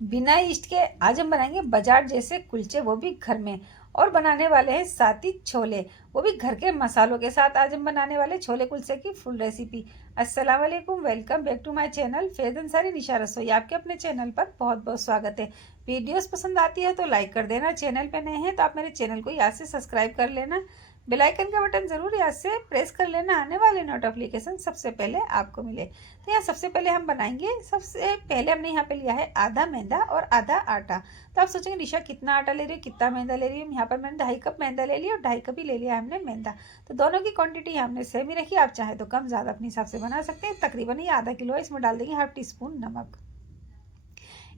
बिना ईस्ट के आज हम बनाएंगे बाजार जैसे कुलचे, वो भी घर में। और बनाने वाले हैं साथी छोले, वो भी घर के मसालों के साथ। आज हम बनाने वाले छोले कुलचे की फुल रेसिपी। अस्सलाम वालेकुम, welcome back to my channel Faiz Ansari Nisha Rasoi. आपके अपने चैनल पर बहुत बहुत स्वागत है। वीडियोस पसंद आती है तो लाइक कर देना। चैनल पे नए हैं तो आप मेरे चैनल को याद से सब्सक्राइब कर लेना। बेल आइकन का बटन जरूर याद से प्रेस कर लेना, आने वाले नोटिफिकेशन सबसे पहले आपको मिले। तो यहाँ सबसे पहले हम बनाएंगे, सबसे पहले हमने यहाँ पे लिया है आधा मैदा और आधा आटा। तो आप सोचेंगे निशा कितना आटा ले रही हो, कितना मैदा ले रही हो। यहाँ पर मैंने 2.5 कप मैदा ले लिया और 2.5 कप ही ले लिया हमने मैदा। तो दोनों की क्वांटिटी हमने सेम ही रखी। आप चाहे तो कम ज़्यादा अपने हिसाब से बना सकते हैं। तकरीबन ये आधा किलो है। इसमें डाल देंगे 1/2 टीस्पून नमक,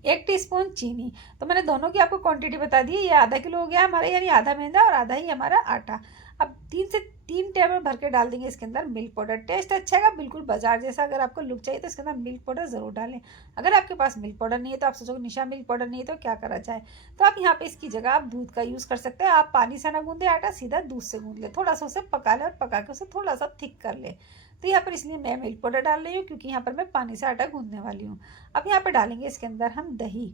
1 टीस्पून चीनी। तो मैंने दोनों की आपको क्वांटिटी बता दी। ये आधा किलो हो गया हमारा, यानी आधा मैदा और आधा ही हमारा आटा। अब 3 टेबल भर के डाल देंगे इसके अंदर मिल्क पाउडर। टेस्ट अच्छा है, बिल्कुल बाजार जैसा। अगर आपको लुक चाहिए तो इसके अंदर मिल्क पाउडर ज़रूर डालें। अगर आपके पास मिल्क पाउडर नहीं है तो आप सोचोगे निशा मिल्क पाउडर नहीं है तो क्या करा जाए, तो आप यहाँ पे इसकी जगह आप दूध का यूज़ कर सकते हैं। आप पानी से ना गूंदे आटा, सीधा दूध से गूंद ले। थोड़ा सा उसे पका ले और पका के उसे थोड़ा सा थिक कर ले। तो यहाँ पर इसलिए मैं मिल्क पाउडर डाल रही हूँ क्योंकि यहाँ पर मैं पानी से आटा गूंदने वाली हूँ। अब यहाँ पर डालेंगे इसके अंदर हम दही।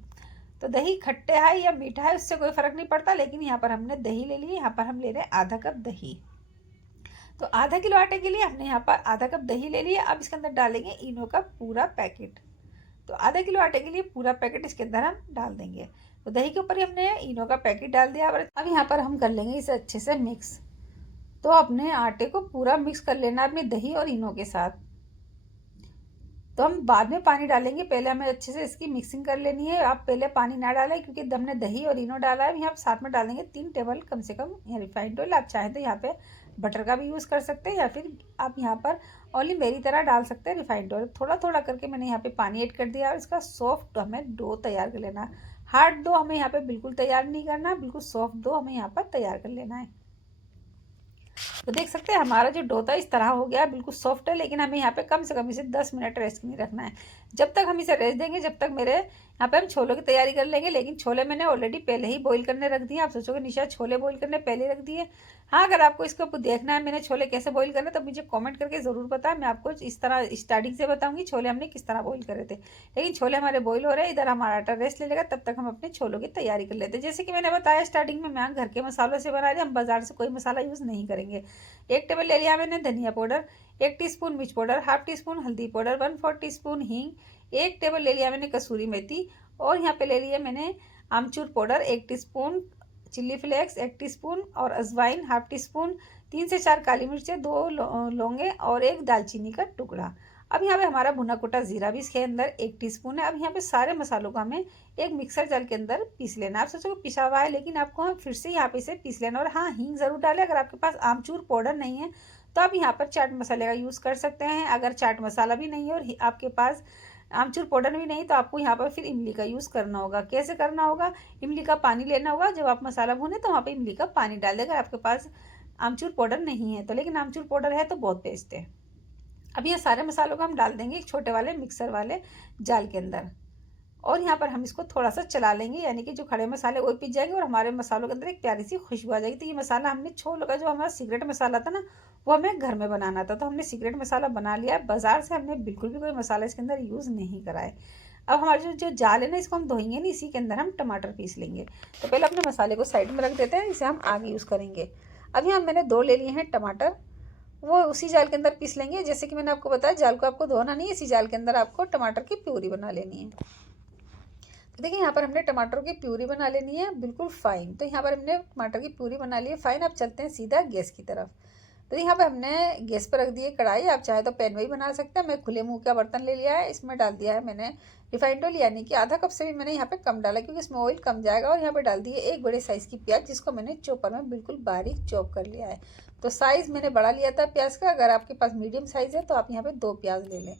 तो दही खट्टा है या मीठा है उससे कोई फर्क नहीं पड़ता, लेकिन यहाँ पर हमने दही ले ली। यहाँ पर हम ले रहे हैं आधा कप दही। तो आधा किलो आटे के लिए हमने यहाँ पर आधा कप दही ले लिया। अब इसके अंदर डालेंगे इनो का पूरा पैकेट। तो आधा किलो आटे के लिए पूरा पैकेट इसके अंदर हम डाल देंगे। तो दही के ऊपर ही हमने इनो का पैकेट डाल दिया। अब यहाँ पर हम कर लेंगे इसे अच्छे से मिक्स। तो अपने आटे को पूरा मिक्स कर लेना अपने दही और इनो के साथ। तो हम बाद में पानी डालेंगे, पहले हमें अच्छे से इसकी मिक्सिंग कर लेनी है। आप पहले पानी ना डालें क्योंकि हमने दही और इनो डाला है। यहाँ साथ में डालेंगे 3 टेबल कम से कम रिफाइंड ऑयल। आप चाहें तो यहाँ पे बटर का भी यूज़ कर सकते हैं या फिर आप यहाँ पर ओनली मेरी तरह डाल सकते हैं रिफाइंड ऑयल। थोड़ा थोड़ा करके मैंने यहाँ पे पानी ऐड कर दिया और इसका सॉफ्ट हमें डो तैयार कर लेना। हार्ड डो हमें यहाँ पे बिल्कुल तैयार नहीं करना, बिल्कुल सॉफ्ट डो हमें यहाँ पर तैयार कर लेना है। तो देख सकते हैं हमारा जो डो था इस तरह हो गया, बिल्कुल सॉफ्ट है। लेकिन हमें यहाँ पे कम से कम इसे 10 मिनट रेस्ट नहीं रखना है। जब तक हम इसे रेस्ट देंगे जब तक मेरे यहाँ पे हम छोलों की तैयारी कर लेंगे। लेकिन छोले मैंने ऑलरेडी पहले ही बॉईल करने रख दिए। आप सोचोगे निशा छोले बॉईल करने पहले रख दिए। हाँ, अगर आपको इसके ऊपर देखना है मैंने छोले कैसे बॉईल करने तो मुझे कॉमेंट करके ज़रूर बताएं। मैं आपको इस तरह स्टार्टिंग से बताऊँगी छोले हमने किस तरह बॉईल करे थे। लेकिन छोले हमारे बॉईल हो रहे हैं, इधर हमारा आटा रेस्ट ले लेगा, तब तक हम अपने छोलों की तैयारी कर लेते हैं। जैसे कि मैंने बताया स्टार्टिंग में, मैं घर के मसालों से बना रही, हम बाजार से कोई मसाला यूज़ नहीं करेंगे। 1 टेबल ले लिया मैंने धनिया पाउडर, 1 टीस्पून मिर्च पाउडर, 1/2 टीस्पून हल्दी पाउडर, 1/4 टीस्पून हींग, 1 टेबल ले लिया मैंने कसूरी मेथी और यहाँ पे ले लिया मैंने आमचूर powder, 1 teaspoon chilli flakes, 1 teaspoon और अजवाइन 1/2 टीस्पून, 3 से 4 काली मिर्चें, 2 लौंगे और 1 दालचीनी का टुकड़ा। अब यहाँ पे हमारा भुना कुटा जीरा भी इसके अंदर 1 टीस्पून है। अब यहाँ पे सारे मसालों को हमें एक मिक्सर जार के अंदर पीस लेना है। आप सोचो पिसा हुआ है, लेकिन आपको हम फिर से यहाँ पे इसे पीस लेना। और हाँ, हींग ज़रूर डालें। अगर आपके पास आमचूर पाउडर नहीं है तो आप यहाँ पर चाट मसाले का यूज़ कर सकते हैं। अगर चाट मसाला भी नहीं है और आपके पास आमचूर पाउडर भी नहीं तो आपको यहाँ पर फिर इमली का यूज़ करना होगा। कैसे करना होगा, इमली का पानी लेना होगा। जब आप मसाला भूने तो वहाँ पे इमली का पानी डाल दें, अगर आपके पास आमचूर पाउडर नहीं है तो। लेकिन आमचूर पाउडर है तो बहुत बेस्ट है। अब ये सारे मसालों को हम डाल देंगे एक छोटे वाले मिक्सर वाले जाल के अंदर और यहाँ पर हम इसको थोड़ा सा चला लेंगे, यानी कि जो खड़े मसाले वो पिस जाएंगे और हमारे मसालों के अंदर एक प्यारी सी खुशबू आ जाएगी। तो ये मसाला हमने छोलों का जो हमारा सीक्रेट मसाला था ना, वो हमें घर में बनाना था। तो हमने सीक्रेट मसाला बना लिया। बाजार से हमने बिल्कुल भी कोई मसाला इसके अंदर यूज़ नहीं करा है। अब हमारे जो जाल है ना, इसको हम धोएंगे नहीं, इसी के अंदर हम टमाटर पीस लेंगे। तो पहले अपने मसाले को साइड में रख देते हैं, इसे हम आगे यूज़ करेंगे। अब यहाँ मैंने 2 ले लिए हैं टमाटर, वो उसी जाल के अंदर पीस लेंगे। जैसे कि मैंने आपको बताया जाल को आपको धोना नहीं है, इसी जाल के अंदर आपको टमाटर की प्यूरी बना लेनी है। तो देखिए यहाँ पर हमने टमाटर की प्यूरी बना लेनी है बिल्कुल फाइन। तो यहाँ पर हमने टमाटर की प्यूरी बना ली है फाइन। अब चलते हैं सीधा गैस की तरफ। तो यहाँ पर हमने गैस पर रख दी है कढ़ाई। आप चाहे तो पैन में भी बना सकते हैं। मैं खुले मुंह का बर्तन ले लिया है, इसमें डाल दिया है मैंने रिफाइंड ऑयल, यानी कि आधा कप से भी मैंने यहाँ पे कम डाला क्योंकि इसमें ऑयल कम जाएगा। और यहाँ पे डाल दी है 1 बड़े साइज़ की प्याज, जिसको मैंने चॉपर में बिल्कुल बारीक चॉप कर लिया है। तो साइज़ मैंने बड़ा लिया था प्याज का। अगर आपके पास मीडियम साइज़ है तो आप यहाँ पे 2 प्याज ले लें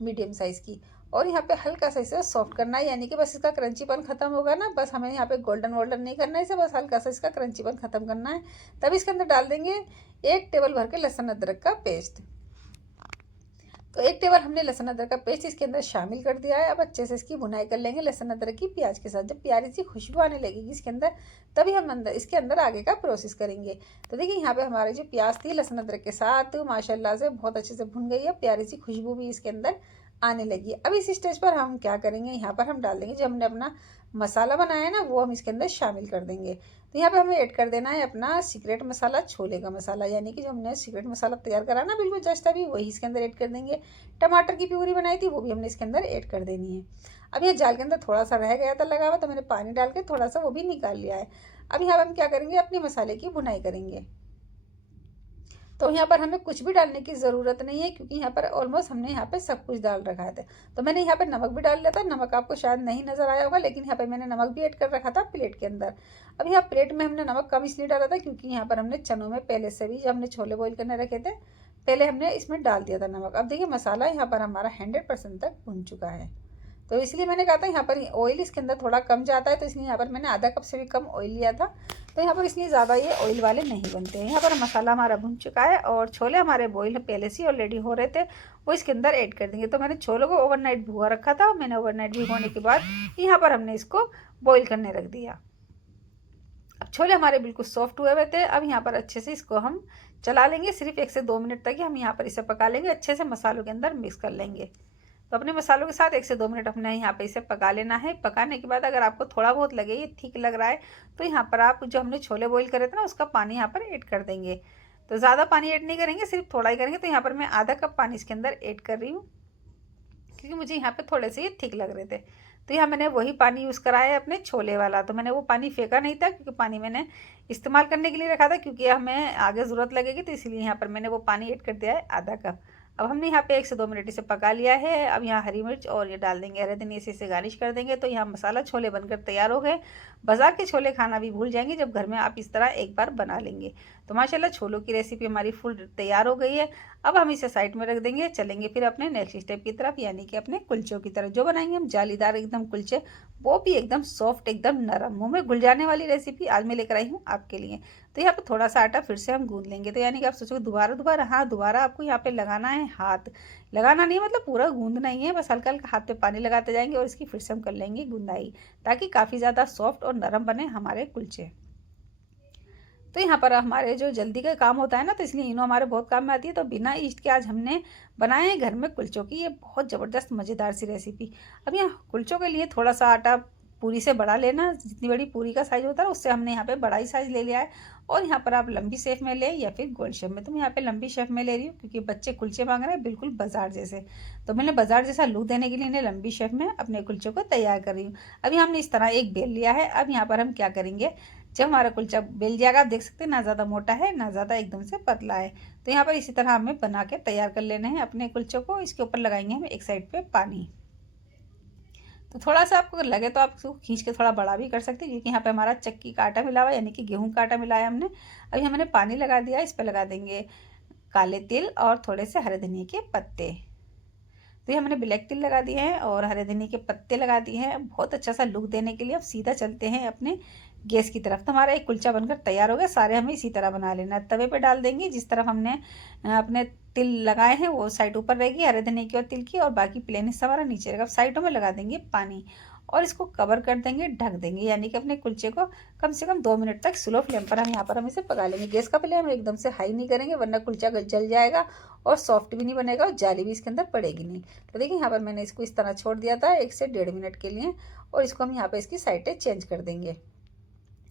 मीडियम साइज़ की। और यहाँ पे हल्का सा इसे सॉफ्ट करना है, यानी कि बस इसका क्रंचीपन खत्म होगा ना, बस हमें यहाँ पे गोल्डन वोल्डन नहीं करना है इसे, बस हल्का सा इसका क्रंचीपन खत्म करना है। तब इसके अंदर डाल देंगे 1 टेबल भर के लहसुन अदरक का पेस्ट। तो 1 टेबल हमने लहसुन अदरक का पेस्ट इसके अंदर शामिल कर दिया है। अब अच्छे से इसकी भुनाई कर लेंगे लहसुन अदरक की प्याज के साथ। जब प्यारी सी खुशबू आने लगेगी इसके अंदर, तभी हम इसके अंदर आगे का प्रोसेस करेंगे। तो देखिए यहाँ पे हमारी जो प्याज थी लहसुन अदरक के साथ माशाल्लाह से बहुत अच्छे से भुन गई है, प्यारी सी खुशबू भी इसके अंदर आने लगी। अब इस स्टेज पर हम क्या करेंगे, यहाँ पर हम डाल देंगे जो हमने अपना मसाला बनाया है ना, वो हम इसके अंदर शामिल कर देंगे। तो यहाँ पे हमें ऐड कर देना है अपना सीक्रेट मसाला, छोले का मसाला, यानी कि जो हमने सीक्रेट मसाला तैयार करा ना बिल्कुल जस्ट अभी, वही इसके अंदर ऐड कर देंगे। टमाटर की प्यूरी बनाई थी वो भी हमने इसके अंदर ऐड कर देनी है। अब ये जाल के अंदर थोड़ा सा रह गया था लगा हुआ, तो मैंने पानी डाल के थोड़ा सा वो भी निकाल लिया है। अब यहाँ पर हम क्या करेंगे, अपने मसाले की भुनाई करेंगे। तो यहाँ पर हमें कुछ भी डालने की ज़रूरत नहीं है, क्योंकि यहाँ पर ऑलमोस्ट हमने यहाँ पे सब कुछ डाल रखा है। तो मैंने यहाँ पर नमक भी डाल लिया था, नमक आपको शायद नहीं नज़र आया होगा, लेकिन यहाँ पर मैंने नमक भी ऐड कर रखा था प्लेट के अंदर। अब यहाँ प्लेट में हमने नमक कम इसलिए डाला था क्योंकि यहाँ पर हमने चनों में पहले से भी, जब हमने छोले बॉईल करने रखे थे, पहले हमने इसमें डाल दिया था नमक। अब देखिए मसाला यहाँ पर हमारा 100% तक भुन चुका है। तो इसलिए मैंने कहा था यहाँ पर ऑयल इसके अंदर थोड़ा कम जाता है, तो इसलिए यहाँ पर मैंने आधा कप से भी कम ऑयल लिया था। तो यहाँ पर इसलिए ज़्यादा ये ऑयल वाले नहीं बनते हैं। यहाँ पर मसाला हमारा भुन चुका है और छोले हमारे बॉईल पहले से ऑलरेडी हो रहे थे, वो इसके अंदर ऐड कर देंगे। तो मैंने छोलों को ओवरनाइट भिगो रखा था, मैंने ओवरनाइट भिगोने के बाद यहाँ पर हमने इसको बॉईल करने रख दिया। अब छोले हमारे बिल्कुल सॉफ्ट हुए हुए थे। अब यहाँ पर अच्छे से इसको हम चला लेंगे, सिर्फ 1 से 2 मिनट तक ही हम यहाँ पर इसे पका लेंगे, अच्छे से मसालों के अंदर मिक्स कर लेंगे। तो अपने मसालों के साथ 1 से 2 मिनट अपने यहाँ पे इसे पका लेना है। पकाने के बाद अगर आपको थोड़ा बहुत लगे ये ठीक लग रहा है, तो यहाँ पर आप जो हमने छोले बॉईल करे थे ना, उसका पानी यहाँ पर ऐड कर देंगे। तो ज़्यादा पानी ऐड नहीं करेंगे, सिर्फ थोड़ा ही करेंगे। तो यहाँ पर मैं आधा कप पानी इसके अंदर ऐड कर रही हूँ, क्योंकि मुझे यहाँ पे थोड़े से ये ठीक लग रहे थे। तो यहाँ मैंने वही पानी यूज़ करा है अपने छोले वाला। तो मैंने वो पानी फेंका नहीं था, क्योंकि पानी मैंने इस्तेमाल करने के लिए रखा था, क्योंकि हमें आगे ज़रूरत लगेगी, तो इसलिए यहाँ पर मैंने वो पानी ऐड कर दिया है आधा कप। अब हमने यहाँ पे 1 से 2 मिनट इसे पका लिया है। अब यहाँ हरी मिर्च और ये डाल देंगे, हरे धनिया से इसे गार्निश कर देंगे। तो यहाँ मसाला छोले बनकर तैयार हो गए। बाज़ार के छोले खाना भी भूल जाएंगे जब घर में आप इस तरह एक बार बना लेंगे। तो माशाल्लाह छोलों की रेसिपी हमारी फुल तैयार हो गई है। अब हम इसे साइड में रख देंगे, चलेंगे फिर अपने नेक्स्ट स्टेप की तरफ, यानी कि अपने कुलचों की तरफ। जो बनाएंगे हम जालीदार एकदम कुलचे, वो भी एकदम सॉफ्ट, एकदम नरम, मुंह में घुल जाने वाली रेसिपी आज मैं लेकर आई हूँ आपके लिए। तो यहाँ पे थोड़ा सा आटा फिर से हम गूंद लेंगे। तो यानी कि आप सोचोगे दोबारा दोबारा, हाँ दोबारा आपको यहाँ पे लगाना है हाथ, लगाना नहीं मतलब पूरा गूंदना ही है, बस हल्का हल्का हाथ पे पानी लगाते जाएंगे और इसकी फिर से हम कर लेंगे गुंदाई, ताकि काफ़ी ज़्यादा सॉफ्ट और नरम बने हमारे कुलचे। तो यहाँ पर हमारे जो जल्दी का काम होता है ना, तो इसलिए इनो हमारे बहुत काम में आती है। तो बिना ईस्ट के आज हमने बनाए हैं घर में कुलचों की ये बहुत ज़बरदस्त मज़ेदार सी रेसिपी। अब यहाँ कुलचों के लिए थोड़ा सा आटा पूरी से बड़ा लेना, जितनी बड़ी पूरी का साइज़ होता है उससे हमने यहाँ पे बड़ा ही साइज़ ले लिया है। और यहाँ पर आप लंबी शेप में ले या फिर गोल शेप में, तो मैं यहाँ पे लंबी शेप में ले रही हूँ, क्योंकि बच्चे कुलचे मांग रहे हैं बिल्कुल बाजार जैसे। तो मैंने बाजार जैसा लुक देने के लिए इन्हें लंबी शेप में अपने कुलचों को तैयार कर रही हूँ। अभी हमने इस तरह एक बेल लिया है। अब यहाँ पर हम क्या करेंगे, जब हमारा कुलचा बेल जाएगा, आप देख सकते हैं ना ज़्यादा मोटा है ना ज़्यादा एकदम से पतला है। तो यहाँ पर इसी तरह हमें बना के तैयार कर लेने हैं अपने कुलचों को। इसके ऊपर लगाएंगे हम एक साइड पे पानी। तो थोड़ा सा आपको लगे तो आप इसको खींच के थोड़ा बड़ा भी कर सकते हैं, क्योंकि यहाँ पे हमारा चक्की का आटा मिला हुआ है, यानी कि गेहूं का आटा मिलाया हमने। अभी हमने पानी लगा दिया, इस पर लगा देंगे काले तिल और थोड़े से हरे धनिया के पत्ते। तो ये हमने ब्लैक तिल लगा दिए हैं और हरे धनिया के पत्ते लगा दिए हैं, बहुत अच्छा सा लुक देने के लिए। अब सीधा चलते हैं अपने गैस की तरफ। तो हमारा एक कुलचा बनकर तैयार हो गया। सारे हमें इसी तरह बना लेना है। तवे पे डाल देंगे, जिस तरफ हमने अपने तिल लगाए हैं वो साइड ऊपर रहेगी हरे धनिया की और तिल की, और बाकी प्लेन हिस्सा हमारा नीचे रहेगा। साइडों में लगा देंगे पानी और इसको कवर कर देंगे, ढक देंगे, यानी कि अपने कुलचे को कम से कम 2 मिनट तक स्लो फ्लेम पर हम इसे पका लेंगे। गैस का फ्लेम एकदम से हाई नहीं करेंगे, वरना कुलचा जल जाएगा और सॉफ्ट भी नहीं बनेगा और जाली भी इसके अंदर पड़ेगी नहीं। तो देखिए यहाँ पर मैंने इसको इस तरह छोड़ दिया था 1 से 1.5 मिनट के लिए, और इसको हम यहाँ पर इसकी साइडें चेंज कर देंगे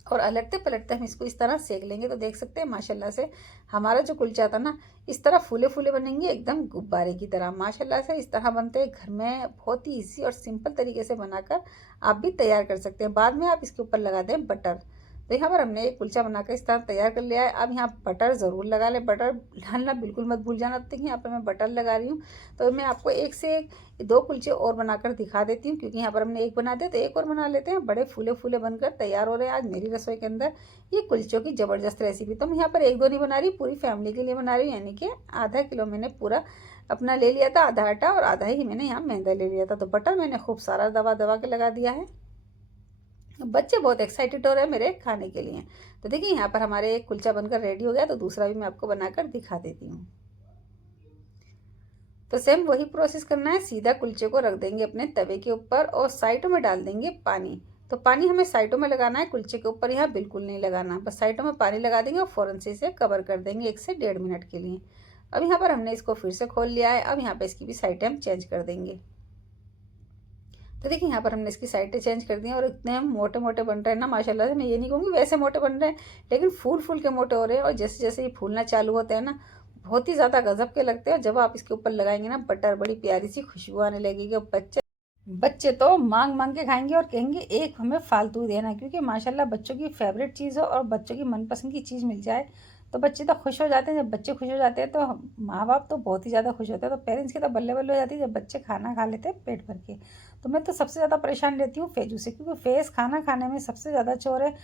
और अलटते पलटते हम इसको इस तरह सेक लेंगे। तो देख सकते हैं माशाल्लाह से हमारा जो कुलचा था ना, इस तरह फूले फूले बनेंगे एकदम गुब्बारे की तरह। माशाल्लाह से इस तरह बनते हैं घर में, बहुत ही इजी और सिंपल तरीके से बनाकर आप भी तैयार कर सकते हैं। बाद में आप इसके ऊपर लगा दें बटर। तो यहाँ पर हमने एक कुलचा बनाकर इस तरह तैयार कर लिया है। अब यहाँ बटर ज़रूर लगा लें, बटर डालना बिल्कुल मत भूल जाना। देखिए यहाँ पर मैं बटर लगा रही हूँ। तो मैं आपको 1 से 2 कुलचे और बनाकर दिखा देती हूँ, क्योंकि यहाँ पर हमने एक बना दिया तो एक और बना लेते हैं। बड़े फूले फूले बनकर तैयार हो रहे हैं आज मेरी रसोई के अंदर ये कुलचों की ज़बरदस्त रेसिपी। तो मैं यहाँ पर 1-2 नहीं बना रही, पूरी फैमिली के लिए बना रही हूँ। यानी कि आधा किलो मैंने पूरा अपना ले लिया था, आधा आटा और आधा ही मैंने यहाँ मैदा ले लिया था। तो बटर मैंने खूब सारा दबा दबा के लगा दिया है। बच्चे बहुत एक्साइटेड हो रहे हैं मेरे खाने के लिए। तो देखिए यहाँ पर हमारे एक कुलचा बनकर रेडी हो गया। तो दूसरा भी मैं आपको बनाकर दिखा देती हूँ। तो सेम वही प्रोसेस करना है। सीधा कुलचे को रख देंगे अपने तवे के ऊपर और साइडों में डाल देंगे पानी। तो पानी हमें साइडों में लगाना है, कुलचे के ऊपर यहाँ बिल्कुल नहीं लगाना। बस साइडों में पानी लगा देंगे और फ़ौरन से इसे कवर कर देंगे 1 से 1.5 मिनट के लिए। अब यहाँ पर हमने इसको फिर से खोल लिया है। अब यहाँ पर इसकी भी साइडें हम चेंज कर देंगे। तो देखिए यहाँ पर हमने इसकी साइडें चेंज कर दी हैं और इतने मोटे मोटे बन रहे हैं ना माशाल्लाह से। मैं ये नहीं कहूँगी वैसे मोटे बन रहे हैं, लेकिन फूल फूल के मोटे हो रहे हैं। और जैसे जैसे ये फूलना चालू होते हैं ना, बहुत ही ज़्यादा गजब के लगते हैं। जब आप इसके ऊपर लगाएंगे ना बटर, बड़ी प्यारी सी खुशबू आने लगेगी। और बच्चे बच्चे तो मांग मांग के खाएंगे और कहेंगे एक हमें फालतू देना, क्योंकि माशाल्लाह बच्चों की फेवरेट चीज़ हो और बच्चों की मनपसंद की चीज़ मिल जाए तो बच्चे तो खुश हो जाते हैं। जब बच्चे खुश हो जाते हैं तो माँ बाप तो बहुत ही ज़्यादा खुश होते हैं। तो पेरेंट्स की तो बल्ले बल्ले हो जाती है जब बच्चे खाना खा लेते हैं पेट भर के। तो मैं तो सबसे ज़्यादा परेशान रहती हूँ फेजू से, क्योंकि फेस खाना खाने में सबसे ज़्यादा चोर है।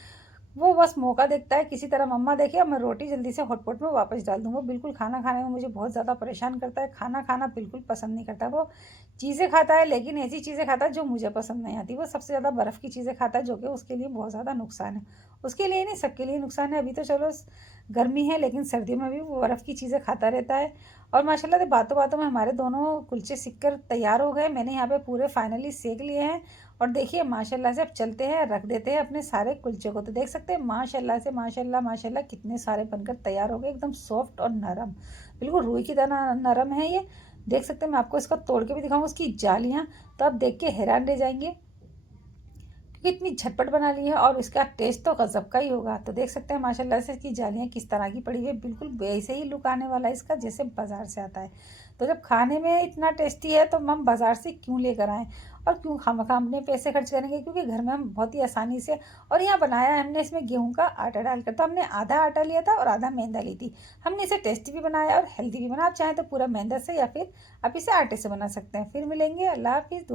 वो बस मौका देखता है किसी तरह मम्मा देखे और मैं रोटी जल्दी से हॉटपॉट में वापस डाल दूँ। वो बिल्कुल खाना खाने में मुझे बहुत ज़्यादा परेशान करता है। खाना खाना बिल्कुल पसंद नहीं करता। वो चीज़ें खाता है लेकिन ऐसी चीज़ें खाता है जो मुझे पसंद नहीं आती। वो सबसे ज़्यादा बर्फ़ की चीज़ें खाता है, जो कि उसके लिए बहुत ज़्यादा नुकसान है। उसके लिए नहीं, सबके लिए नुकसान है। अभी तो चलो गर्मी है, लेकिन सर्दियों में भी वो बर्फ़ की चीज़ें खाता रहता है। और माशाल्लाह से बातों बातों में हमारे दोनों कुलचे सिक कर तैयार हो गए। मैंने यहाँ पे पूरे फाइनली सेक लिए हैं। और देखिए माशाल्लाह से अब चलते हैं, रख देते हैं अपने सारे कुलचे को। तो देख सकते हैं माशाल्लाह से माशाल्लाह माशाल्लाह कितने सारे बनकर तैयार हो गए, एकदम सॉफ्ट और नरम, बिल्कुल रुई की तरह नरम है ये। देख सकते हैं, मैं आपको इसका तोड़ के भी दिखाऊँ उसकी जालियाँ, तो आप देख के हैरान रह जाएंगे क्योंकि इतनी झटपट बना ली है और इसका टेस्ट तो गजब का ही होगा। तो देख सकते हैं माशाल्लाह से इसकी जालियाँ किस तरह की पड़ी हुई है, बिल्कुल वैसे ही लुक आने वाला है इसका जैसे बाज़ार से आता है। तो जब खाने में इतना टेस्टी है तो हम बाज़ार से क्यों लेकर आएँ और क्यों खामखा अपने पैसे खर्च करेंगे, क्योंकि घर में हम बहुत ही आसानी से। और यहाँ बनाया है हमने इसमें गेहूँ का आटा डालकर। तो हमने आधा आटा लिया था और आधा मैदा ली थी। हमने इसे टेस्टी भी बनाया और हेल्दी भी बनाया। आप चाहें तो पूरा मैदा से या फिर आप इसे आटे से बना सकते हैं। फिर मिलेंगे, अल्लाह हाफिज़।